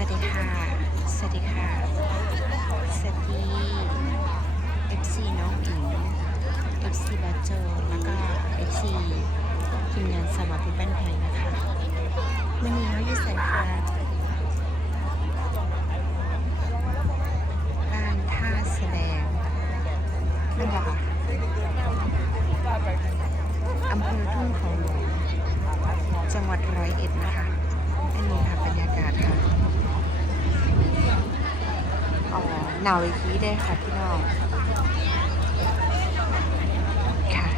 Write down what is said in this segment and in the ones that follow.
วัสดีค่ะ สวัสดีค่ะ สวัสดี FC น้องอิง FC บัจโจแล้วก็ FC ทีมงานสวัสดิ์บ้านไทยนะคะมื่อนี้เขาอยู่ใส่ค่ะบ้านท่าแสดงนั่นหละค่ะอำเภอทุ่งเขาหลวงจังหวัดร้อยเอ็ดนะคะ อันนี้ค่ะบรรยากาศค่ะ อ๋อ หนาวอีกทีได้ค่ะพี่น้องค่ะ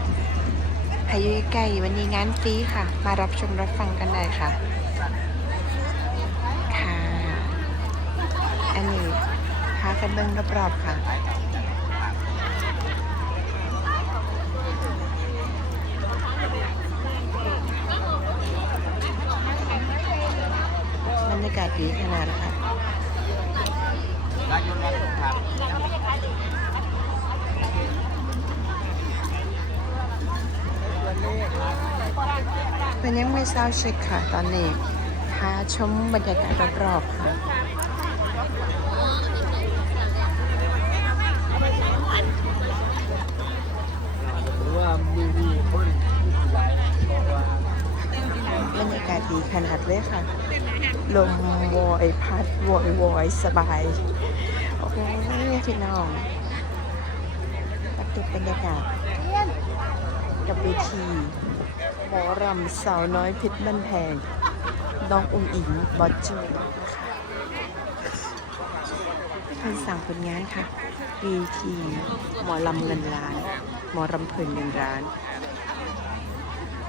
พายุใกล้วันนี้งานฟรีค่ะ มารับชมรับฟังกันได้ค่ะ ค่ะ อันนี้พากันเบิ้งรอบๆค่ะบรรยากาศดีขนาดค่ะ มั นยังไม่เศร้าเช็คค่ะ ตอนนี้พาชมบรรยากาศรอบๆค่ะหรือว่ามีคนที่หลายบอกว่าบรรยากาศดีขนาดเลยค่ะ ลมวอยพัดวอยวอยสบาย โอ้โหพี่น้องปักติดบรรยากาศกับเวที หมอรำสาวน้อยเพชรบ้านแพงน้องอุ้งอิงบอสจูนะคะเพิ่นสั่งผลงานค่ะเวทีหมอลำเงินล้าน หมอรำเพลินเงินร้าน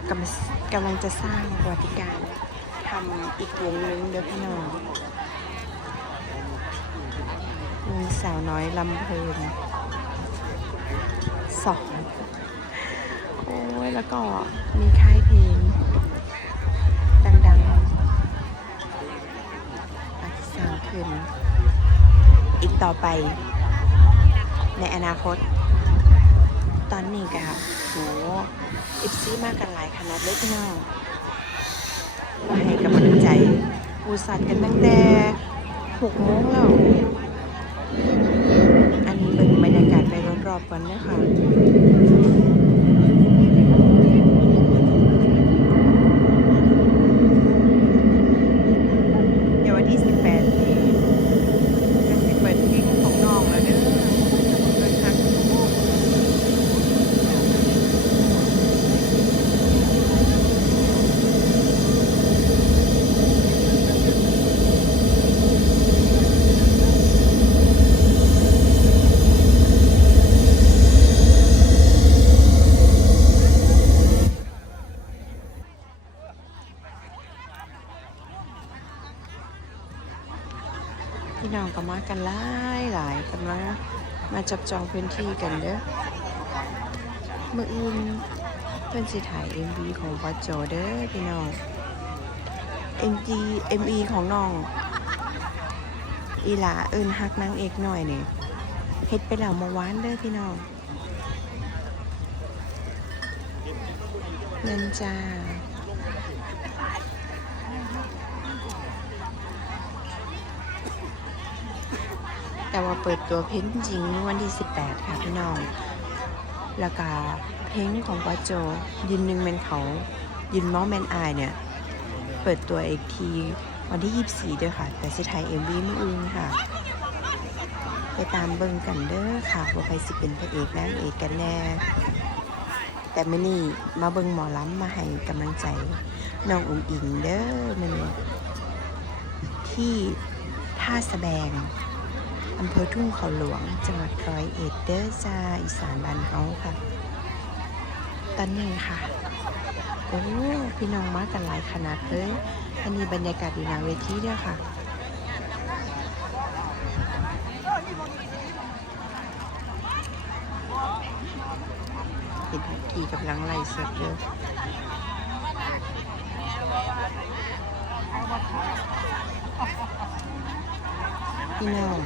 กำลังกำลังจะสร้างวัติการทำอีกวงนึงเด้อพี่น้องวงสาวน้อยลำเพลินสอง แล้วก็มีค่ายเพลง ดังๆอาจจะสร้างขึ้น อีกต่อไป ในอนาคต ตอนนี้ก็โหอิฟซี่มากกันหลายขนาดเล็กน้องมาให้กำลังใจปูสัตว์กันตั้งแต่หกโมงแล้ว อันนี้เป็นบรรยากาศไปรอบๆกันนะคะ เดี๋ยววันที่ 18นี่จะสิเปิดเพลงของน้องแล้วเด้อเดินทาง พี่น้องก็มากันหลายหลายกันมามาจับจองพื้นที่กันเด้อเมื่ออื่นเพื่อนสิถ่าย MV ของบอสโจเด้อพี่น้อง MG ME ของน้อง อีหลาเอิญฮักนางเอกหน่อยนี่เฮ็ดไปแล้วเมื่อวานเด้อพี่น้องเงินจ้า แต่ว่าเปิดตัวเพลงจริงวันที่ 18 ค่ะพี่น้อง แล้วก็เพลงของบอสโจ ยืนหนึ่งเป็นเขา ยืนมาส์แมนอายเนี่ย เปิดตัวอีกทีวันที่ 24ด้วยค่ะ แต่สิไทย MV ไม่อื่นค่ะ ไปตามเบิ่งกันเด้อค่ะว่าใครสิเป็นพระเอกนางเอกกันแน่ แต่มื่อนี้มาเบิ่งหมอล้ำมาให้กำลังใจน้องอุ๋งอิงเด้อมันที่ ท่าสแบงอำเภอทุ่งเขาหลวง จังหวัดร้อยเอ็ดเดอร์จ้าอีสานบ้านเฮาค่ะ ตอนนี้ค่ะ โอ้ พี่น้องมากันหลายขนาดเลยอันนี้บรรยากาศอยู่หน้าเวทีด้วยค่ะเห็นกี่กำลังไล่สดเลย พี่น้อง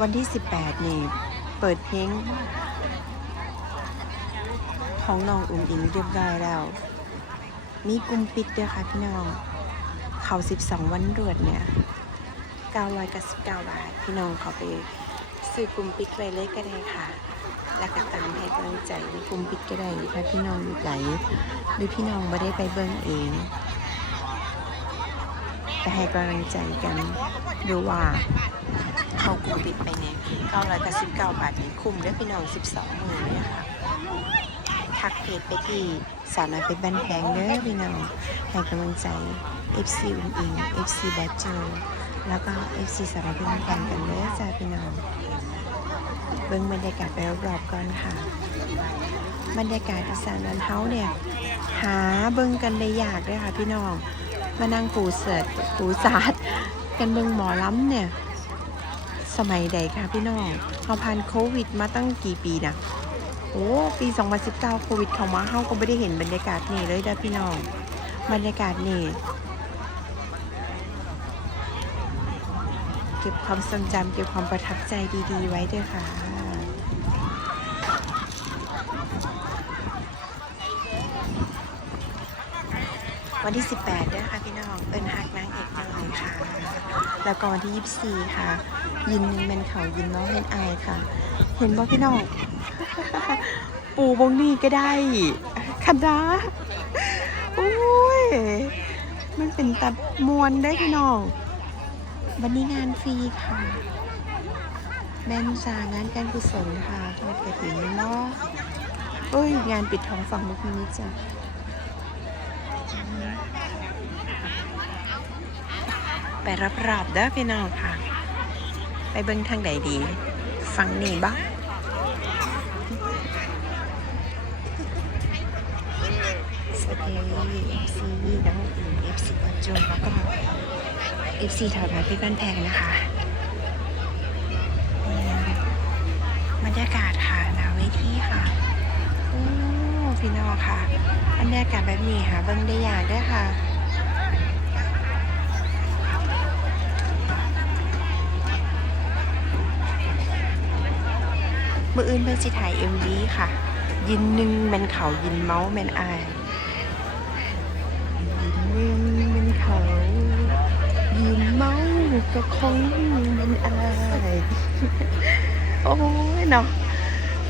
วันที่ 18 นี่ เปิดเพลงของน้องอุ้งอิงเรียบร้อยแล้ว มีกลุ่มปิดด้วยค่ะพี่น้อง เขา12 วันรวดเนี่ย999 บาท พี่น้องเขาไปซื้อกลุ่มปิดไว้เลยก็ได้ค่ะ แล้วก็ตามให้กำลังใจในกลุ่มปิดก็ได้ถ้าพี่น้องอยู่ไกลหรือพี่น้องไม่ได้ไปเบิ่งเอง ไปให้กำลังใจกันดูว่าเข้ากลุ่มปิดไปเนี่ย999 บาทนี่คุ้มเด้พี่น้อง 12หมื่นเลยค่ะ ทักเพจไปที่สาวน้อยเป็นบ้านแพงเด้อพี่น้องให้กำลังใจ FC อุ้งอิง FC บอสโจแล้วก็ FC สาวน้อยเป็นบ้านแพงกันเด้อจ้าพี่น้องเบิ่งบรรยากาศไปรอบๆก่อนค่ะ บรรยากาศอีสานนันเฮาเนี่ยหาเบิ่งกันได้ยากเลยค่ะพี่น้อง มานั่งปูเสิร์ตปูศาสตร์กันเบิ่งหมอล้ำเนี่ย สมัยใดคะพี่น้องเขาผ่านโควิดมาตั้งกี่ปีนะโอ้ปี 2019 โควิดเข้ามาเฮาก็ไม่ได้เห็นบรรยากาศนี่เลยด้พี่น้อง บรรยากาศนี่เก็บความทรงจำเก็บความประทับใจดี ๆ ไว้ด้วยค่ะ วันที่ 18ด้วยค่ะพี่น้องเอิญฮักนางเอกน้อยค่ะ แล้วก็วันที่ 24 ค่ะ ยินเป็นเขายินน้องเป็นอค่ะ เห็นบ่พี่น้อง ปูบงนี่ก็ได้คันดาโอ้ย มันเป็นตับมวนได้พี่น้อง วันนี้งานฟรีค่ะแม่นจางานการกุศลค่ะทอดกระถิ่นเนาะเอ้ย งานปิดทองฝั่งมุกนี้จ้ะ ไปรับๆเด้อพี่น้องค่ะ ไปเบิ่งทางใดดี ฟังนี่บ้างสวัสดีเอฟซีน้องอิงเอฟซีปัจจุแล้วก็เอฟซีแถวๆพี่บ้านแพงนะคะบรรยากาศค่ะนาเวทีค่ะ พี่น้องค่ะบรรยากาศแบบนี้ค่ะเบิ่งได้ย่าด้วยค่ะมื่ออื่นเพิ่งสิถ่ายเอ็มวีค่ะ ยินหนึ่งแมนเขายินเมาส์แมนอายยินหนึ่งแมนเขายินเมาส์ก็คงแมนอายโอ้ยเนาะ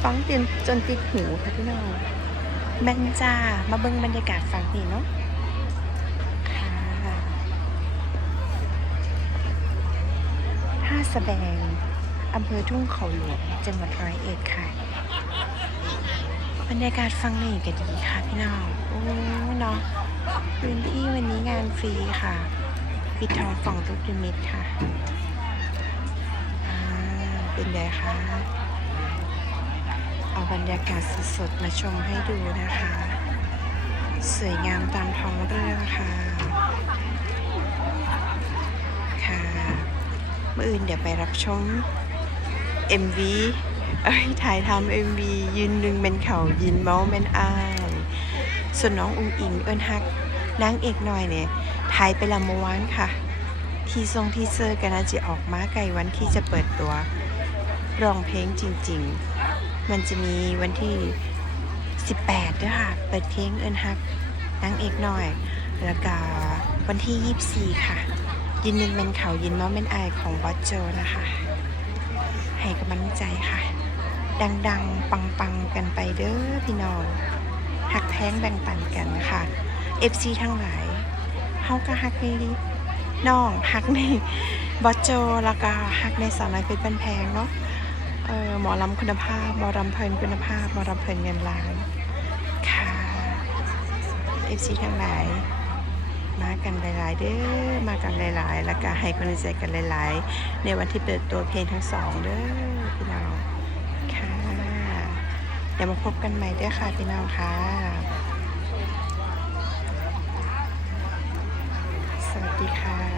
ฟังเตียนจนติดหูค่ะพี่น้อง แมนจ้า มาเบิ่งบรรยากาศฟังนี่เนาะท่าสแบงอำเภอทุ่งเขาหลวงจังหวัดร้อยเอ็ดค่ะ บรรยากาศฟังนี่ก็ดีค่ะพี่น้องโอ้เนาะพื้นที่วันนี้งานฟรีค่ะปิดทองฝั่งลูกนิมิตค่ะ อ่า เป็นไงคะ เอาบรรยากาศสดๆมาชมให้ดูนะคะ สวยงามตามท้องเรื่องค่ะค่ะเมื่ออื่นเดี๋ยวไปรับชม MV เอ้ยถ่ายทำ MV ยืนหนึ่งเป็นเขายินเมาเป็นอายส่วนน้องอุ้งอิงเอิญฮักนางเอกหน่อยเนี่ยถ่ายไปละมวานค่ะ ทีทรงทีเซอร์กันนะจะออกมาไกลวันที่จะเปิดตัวร้องเพลงจริง ๆ มันจะมีวันที่ 18ด้วยค่ะ เปิดเพลงเอิญฮักนางเอกหน่อย แล้วก็วันที่ 24 ค่ะ ยินหนึ่งเป็นเขายินเมาส์เป็นไอของบอสโจนะคะ ให้กำลังใจค่ะ ดังๆ ปังๆ กันไปเด้อพี่น้องหักแพงแบ่งปันกันนะคะ FC ทั้งหลายเฮาก็หักในน้องหักในบอสโจ แล้วก็หักในสาวน้อยเพชรบันแพงเนาะ หมอลำคุณภาพ หมอลำเพลินคุณภาพ หมอลำเพลินเงินล้าน ค่ะ FC ทั้งหลาย มากันหลาย ๆ เด้อ มากันหลาย ๆ แล้วก็ให้กำลังใจกันหลาย ๆ ในวันที่เปิดตัวเพลงทั้งสองเด้อพี่น้องค่ะเดี๋ยวมาพบกันใหม่เด้อค่ะพี่น้องค่ะ สวัสดีค่ะ